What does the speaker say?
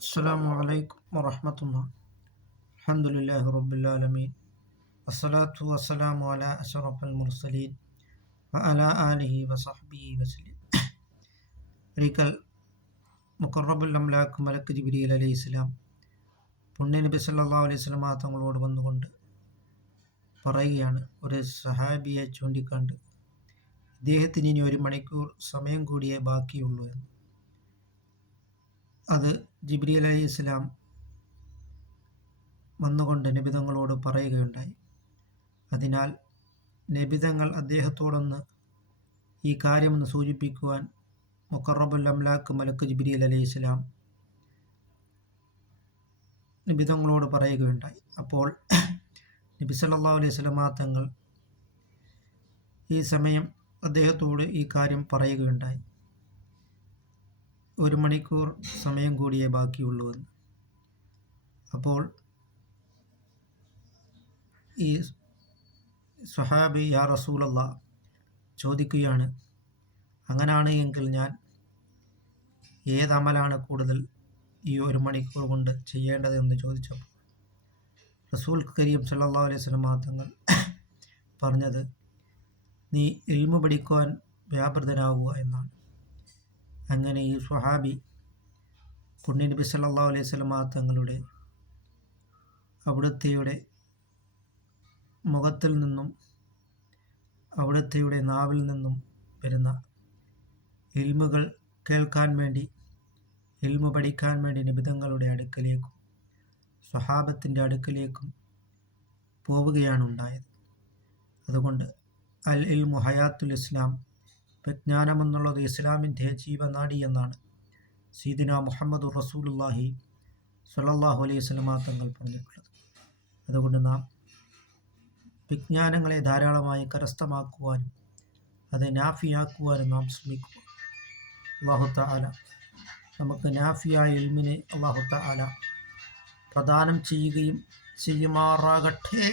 السلام عليكم ورحمة الله. الحمد لله رب العالمين والصلاة والسلام على أشرف المرسلين وعلى آله وصحبه وسلم. ഒരിക്കൽ മുഖറബുൽ അംലാഖ് മലക്ക് ജിബ്രീൽ അലൈഹി ഇസ്ലാം പുണ്യ നബി സല്ലല്ലാഹു അലൈഹി വസല്ലം തങ്ങളോട് വന്നുകൊണ്ട് പറയുകയാണ്, ഒരു സഹാബിയെ ചൂണ്ടിക്കണ്ട് ഇദ്ദേഹത്തിന് ഇനി 1 മണിക്കൂർ സമയം കൂടിയേ ബാക്കിയുള്ളൂ എന്ന്. അത് ജിബ്രീൽ അലൈഹി ഇസ്ലാം വന്നുകൊണ്ട് നബിതങ്ങളോട് പറയുകയുണ്ടായി. അതിനാൽ നബിതങ്ങൾ അദ്ദേഹത്തോടൊന്ന് ഈ കാര്യമൊന്ന് സൂചിപ്പിക്കുവാൻ മുഖറബുൽ അംലാഖ് മലക്ക് ജിബ്രീൽ അലൈഹി ഇസ്ലാം നബിതങ്ങളോട് പറയുകയുണ്ടായി. അപ്പോൾ നബി സല്ലല്ലാഹു അലൈഹി വസല്ലം തങ്ങൾ ഈ സമയം അദ്ദേഹത്തോട് ഈ കാര്യം പറയുകയുണ്ടായി, 1 മണിക്കൂർ സമയം കൂടിയേ ബാക്കിയുള്ളൂ എന്ന്. അപ്പോൾ ഈ സ്വഹാബി യാ റസൂലല്ലാഹ് ചോദിക്കുകയാണ്, അങ്ങനെയാണ് എങ്കിൽ ഞാൻ ഏതമലാണ് കൂടുതൽ ഈ 1 മണിക്കൂർ കൊണ്ട് ചെയ്യേണ്ടതെന്ന് ചോദിച്ചപ്പോൾ റസൂൽ കരീം സല്ലല്ലാഹു അലൈഹി വസല്ലം തങ്ങൾ പറഞ്ഞത്, നീ ഇൽമു പഠിക്കുവാൻ വ്യാപൃതനാവുക എന്നാണ്. അങ്ങനെ ഈ സ്വഹാബി പുണ്യ നബി സല്ലല്ലാഹു അലൈഹി വസല്ലം തങ്ങളുടെ അവിടുത്തെയുടെ മുഖത്തിൽ നിന്നും അവിടുത്തെയുടെ നാവിൽ നിന്നും വരുന്ന ഇൽമുകൾ കേൾക്കാൻ വേണ്ടി, ഇൽമു പഠിക്കാൻ വേണ്ടി നിബിതങ്ങളുടെ അടുക്കലേക്കും സ്വഹാബത്തിൻ്റെ അടുക്കലേക്കും പോവുകയാണ് ഉണ്ടായത്. അതുകൊണ്ട് അൽ ഇൽമു ഹയാത്തുൽ ഇസ്ലാം, വിജ്ഞാനമെന്നുള്ളത് ഇസ്ലാമിൻ്റെ ജീവനാഡി എന്നാണ് സയ്യിദുനാ മുഹമ്മദ് റസൂലുള്ളാഹി സ്വല്ലല്ലാഹു അലൈഹി വസല്ലം തങ്ങൾ പറഞ്ഞിട്ടുള്ളത്. അതുകൊണ്ട് നാം വിജ്ഞാനങ്ങളെ ധാരാളമായി കരസ്ഥമാക്കുവാനും അത് നാഫിയാക്കുവാനും നാം ശ്രമിക്കുക. അല്ലാഹു തആല നമുക്ക് നാഫിയായ ഇൽമിനെ അല്ലാഹു തആല പ്രദാനം ചെയ്യുകയും ചെയ്യുമാറാകട്ടെ.